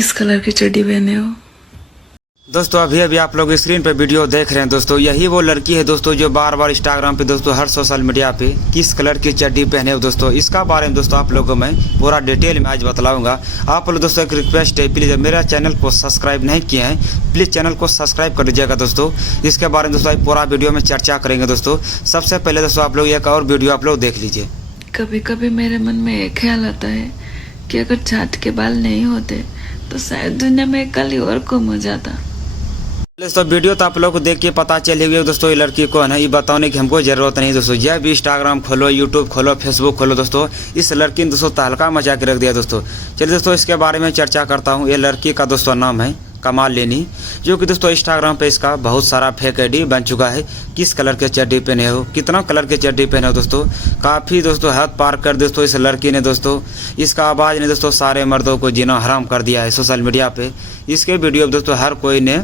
किस कलर की चड्डी पहने हो? दोस्तों अभी अभी आप लोग स्क्रीन पे वीडियो देख रहे हैं दोस्तों, यही वो लड़की है दोस्तों जो बार बार इंस्टाग्राम पे दोस्तों हर सोशल मीडिया पे किस कलर की चड्डी पहने हो दोस्तों। इसका बारे में दोस्तों आप लोगों को मैं पूरा डिटेल में आज बतलाऊंगा। आप लोग दोस्तों एक रिक्वेस्ट है, प्लीज़ मेरा चैनल को सब्सक्राइब नहीं किए हैं प्लीज़ चैनल को सब्सक्राइब कर लीजिएगा दोस्तों। इसके बारे में दोस्तों पूरा वीडियो में चर्चा करेंगे दोस्तों। सबसे पहले दोस्तों आप लोग एक और वीडियो आप लोग देख लीजिए। कभी कभी मेरे मन में एक ख्याल आता है कि अगर छात के बाल नहीं होते तो शायद दुनिया में एक कली और गुम हो जाता। दोस्तों वीडियो तो आप लोग को देख के पता चल गया दोस्तों ये लड़की कौन है, ये बताने की हमको जरूरत नहीं दोस्तों। जब भी इंस्टाग्राम खोलो, यूट्यूब खोलो, फेसबुक खोलो दोस्तों, इस लड़की ने दोस्तों तहलका मचा के रख दिया दोस्तों। चलिए दोस्तों इसके बारे में चर्चा करता हूँ। ये लड़की का दोस्तों नाम है कमालिनी, जो कि दोस्तों इंस्टाग्राम पे इसका बहुत सारा फेक आईडी बन चुका है। किस कलर के चड्डी पहने हो, कितना कलर के चड्डी पहने हो दोस्तों, काफ़ी दोस्तों हद पार कर दोस्तों इस लड़की ने दोस्तों। इसका आवाज़ ने दोस्तों सारे मर्दों को जीना हराम कर दिया है सोशल मीडिया पे। इसके वीडियो दोस्तों हर कोई ने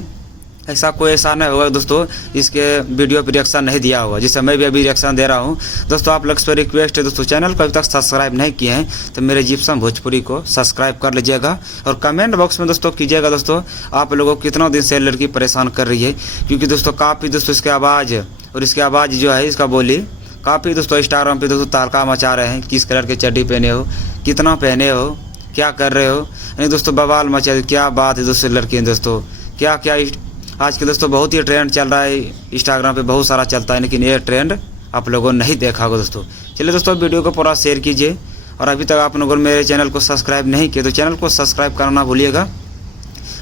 ऐसा नहीं होगा दोस्तों इसके वीडियो पर रिएक्शन नहीं दिया होगा, जिससे मैं भी अभी रिएक्शन दे रहा हूँ दोस्तों। आप लोग से रिक्वेस्ट है दोस्तों, चैनल को अभी तक सब्सक्राइब नहीं किए हैं तो मेरे जिप्सम भोजपुरी को सब्सक्राइब कर लीजिएगा और कमेंट बॉक्स में दोस्तों कीजिएगा दोस्तों आप लोगों को कितना दिन से लड़की परेशान कर रही है। क्योंकि दोस्तों काफ़ी दोस्तों इसके आवाज़ और इसके आवाज़ जो है इसका बोली काफ़ी दोस्तों इंस्टाग्राम पे दोस्तों तहलका मचा रहे हैं। किस कलर के चड्डी पहने हो, कितना पहने हो, क्या कर रहे हो, यानी दोस्तों बवाल मचा। क्या बात है दोस्तों लड़की दोस्तों, क्या क्या आज के दोस्तों बहुत ही ट्रेंड चल रहा है इंस्टाग्राम पे, बहुत सारा चलता है, लेकिन ये ट्रेंड आप लोगों ने नहीं देखा होगा दोस्तों। चलिए दोस्तों वीडियो को पूरा शेयर कीजिए और अभी तक आप लोगों ने मेरे चैनल को सब्सक्राइब नहीं किया तो चैनल को सब्सक्राइब करना भूलिएगा।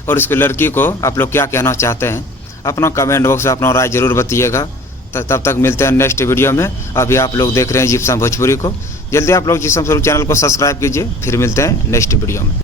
और इसको लड़की को आप लोग क्या कहना चाहते हैं अपना कमेंट बॉक्स में अपना राय जरूर बताइएगा। तब तक मिलते हैं नेक्स्ट वीडियो में। अभी आप लोग देख रहे हैं जिप्सम भोजपुरी को, जल्दी आप लोग जिप्सम चैनल को सब्सक्राइब कीजिए, फिर मिलते हैं नेक्स्ट वीडियो में।